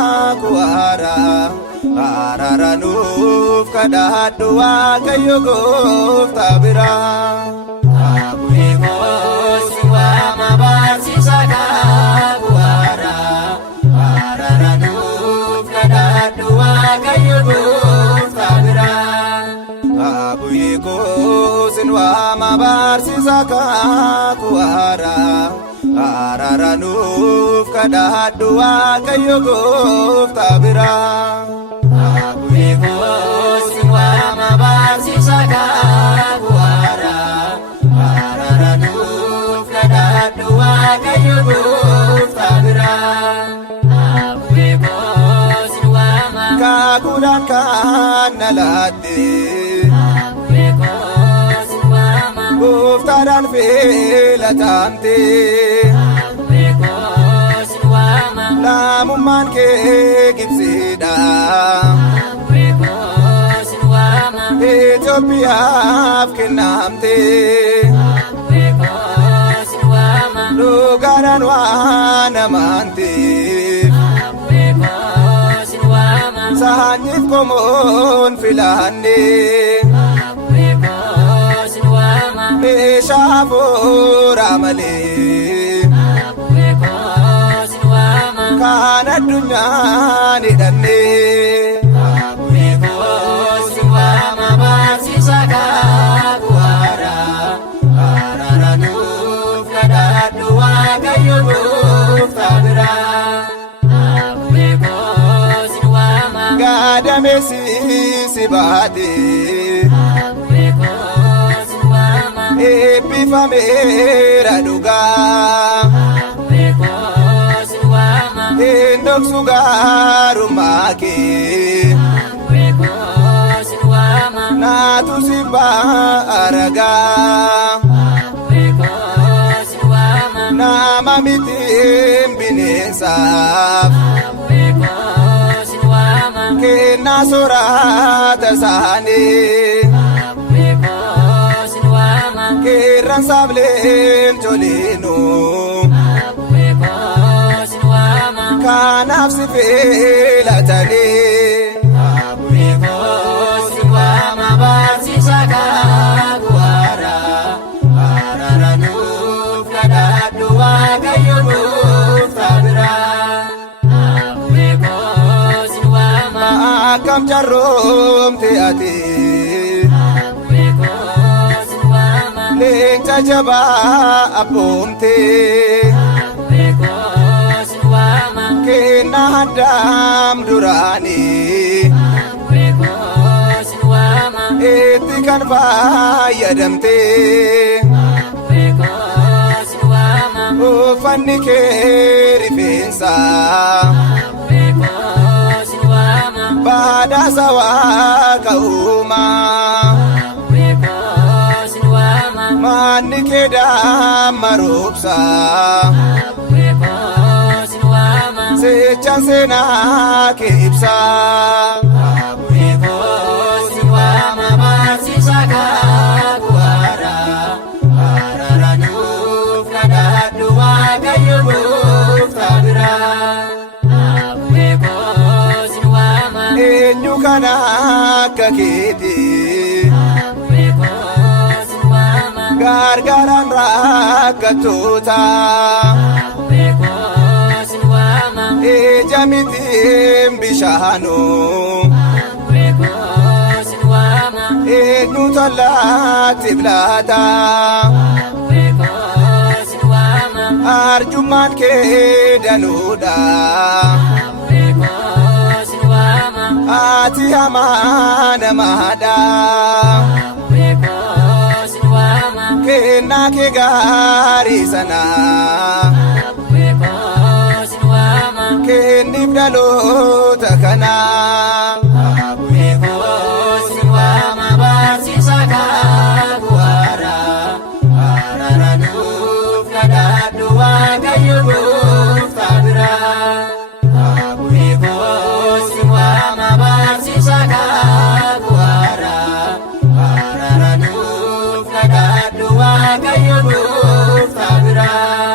kakuara araranuf kadhadhu Waaqayyo Gooftaa biraa. Abbootii koo si waama barsiisa kakuara araranuf kadhadhu Waaqayyo Gooftaa biraa. Abbootii koo si waama barsiisa kakuara araranuf kadhadhu Waaqayyo Gooftaa biraa. Abbootii koo si waama barsiisa kakuara araranuf kadhadhu Waaqayyo Gooftaa biraa. Abbootii koo si waama Kakuudhaan kan na laatte Abbootii koo si waama Gooftaadhaan filatamte Abbootii koo si waama lammummaan kee gibsidha Abbootii koo si waama Itoophiyaaf kennamte Abbootii koo si waama dhugaadhaan waan amanteef Abbootii koo si waama saanyiif qomoon filanne Abbootii koo si waama meeshaa hafuuraa malee Abbootii koo si waama kan addunyaan hidhanne. Abbootii koo si waama barsiisa kakuara araranuf kadhadhu Waaqayyo Gooftaa biraa. Abbootii koo si waama Gaadameessi si baate Abbootii koo si waama eebbifameera dhugaa Abbootii koo si waama hin dhoksu gaarummaa kee Abbootii koo si waama naatu si baaragaa Abbootii koo si waama nama mitiin bineensaaf Abbootii koo si waama kennaa soorata isaanii Abbootii koo si waama qeerransaaf leencoliinu Abbootii koo si waama kanaaf si filatanii. Abbootii koo si waama barsiisa kakuara araranuf kadhadhu Waaqayyo Gooftaa biraa. Abbootii koo si waama Akkam jarroomte ati Abbootii koo si waama leenca jabaa abboomte Abbootii koo si waama kennaa addaam duraanii Abbootii koo si waama itti kan fayyadamte Abbootii koo si waama uffanni kee rifeensa Abbootii koo si waama badhaasa Waaqa uumaa Abbootii koo si waama manni kee damma roobsa Abbootii koo si waama sechaan seenaa kee ibsa. Abbootii koo si waama barsiisa kakuara araranuf kadhadhu Waaqayyo Gooftaa biraa. Abbootii koo si waama Eenyu kan akka keeti Abbootii koo si waama gargaaraan rakkattoota Abbootii koo si waama ija mitiin bishaanoo Abbootii koo si waama eenyu tollaatti bilaata Abbootii koo si waama arjummaan kee danuudha Abbootii koo si waama ati hamaa namaadha Abbootii koo si waama kennaa kee gaarii sana Abbootii koo si waama kenniif dhaloota kana. Abbootii koo si waama barsiisa kakuara araranuf kadhadhu Waaqayyo Gooftaa biraa. Abbootii koo si waama barsiisa kakuara araranuf kadhadhu Waaqayyo Gooftaa biraa.